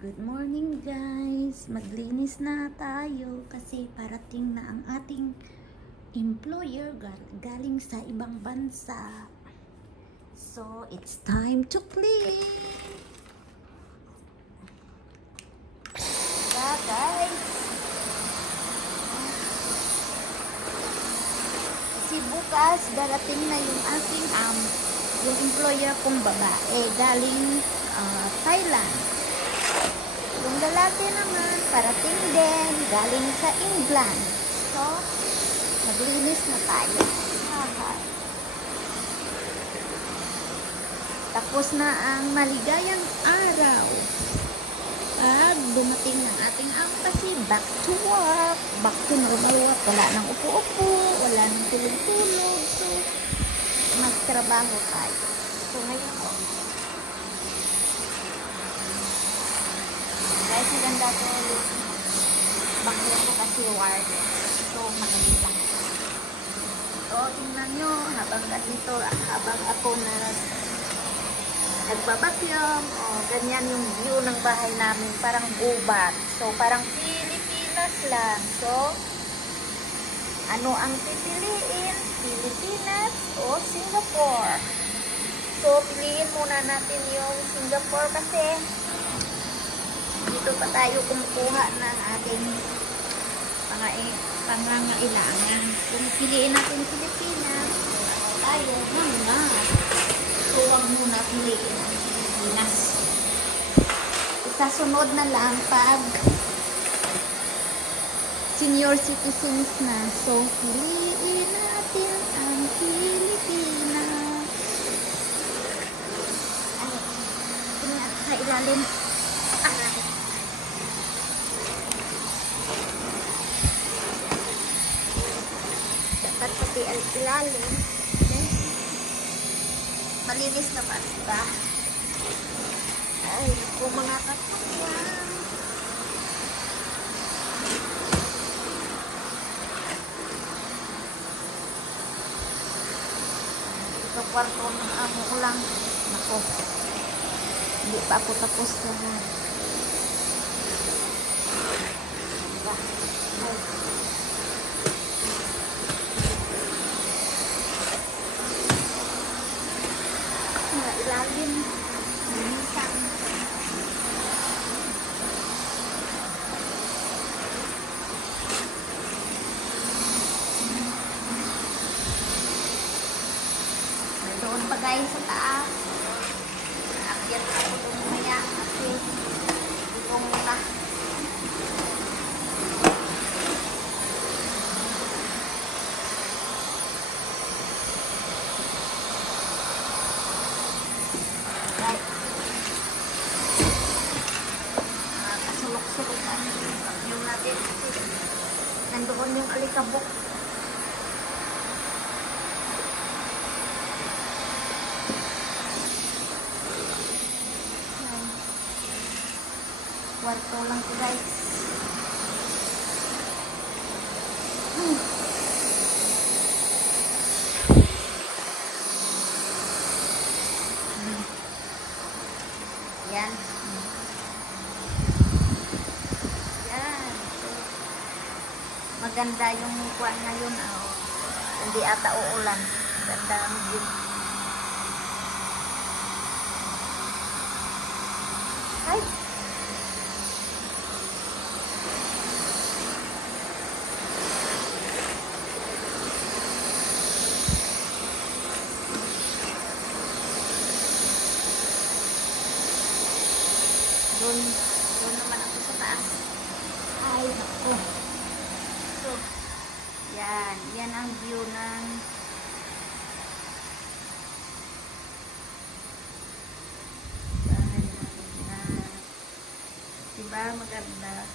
Good morning guys! Maglinis na tayo kasi parating na ang ating employer galing sa ibang bansa. So, it's time to clean! Diba guys? Kasi bukas darating na yung aking yung employer kong babae galing Thailand. Yung lalaki naman, parating din, galing sa England. So, maglinis na tayo. Tapos na ang maligayang araw. At dumating ng ating kasi back to work, back to normal work. Wala nang upo-upo, wala nang tulog-tulog. So, magtrabaho tayo. So, ngayon guys, maganda ko bakla ko kasi wireless. So, madali lang. So, tingnan nyo, habang ako nagbabakyum, ganyan yung view ng bahay namin, parang gubat. So, parang Pilipinas lang. So, ano ang pipiliin? Pilipinas o Singapore? So, piliin muna natin yung Singapore kasi dito pa tayo kumukuha ng ating pangangailangan. Kung piliin natin Pilipinas, tayo mga. So, huwag muna piliin ang Pilipinas. Isasunod na lang pag senior citizens na. So, piliin natin ang Pilipinas. Ay, tingnan sa ilalim. Dapat pati ilalim. Okay. Malinis naman, diba? Ay, kung mga katulad. Ito kwarto ng amo ko lang. Nako. Hindi pa ako tapos na. Diba? Ay. Ilalim minsan doon pa guys sa taas. Aakyat ako doon maya kasi ito muna. Kasulok-sulokan yung natin kasi nandoon yung alikabok. Kwarto lang ko guys. Yan. Maganda yung kuwan ngayon. Hindi ata uulan. Ganda ang view. Ay! Doon naman ako sa taas. Ay, naku. So, yan ang view ng bahay natin. Diba maganda?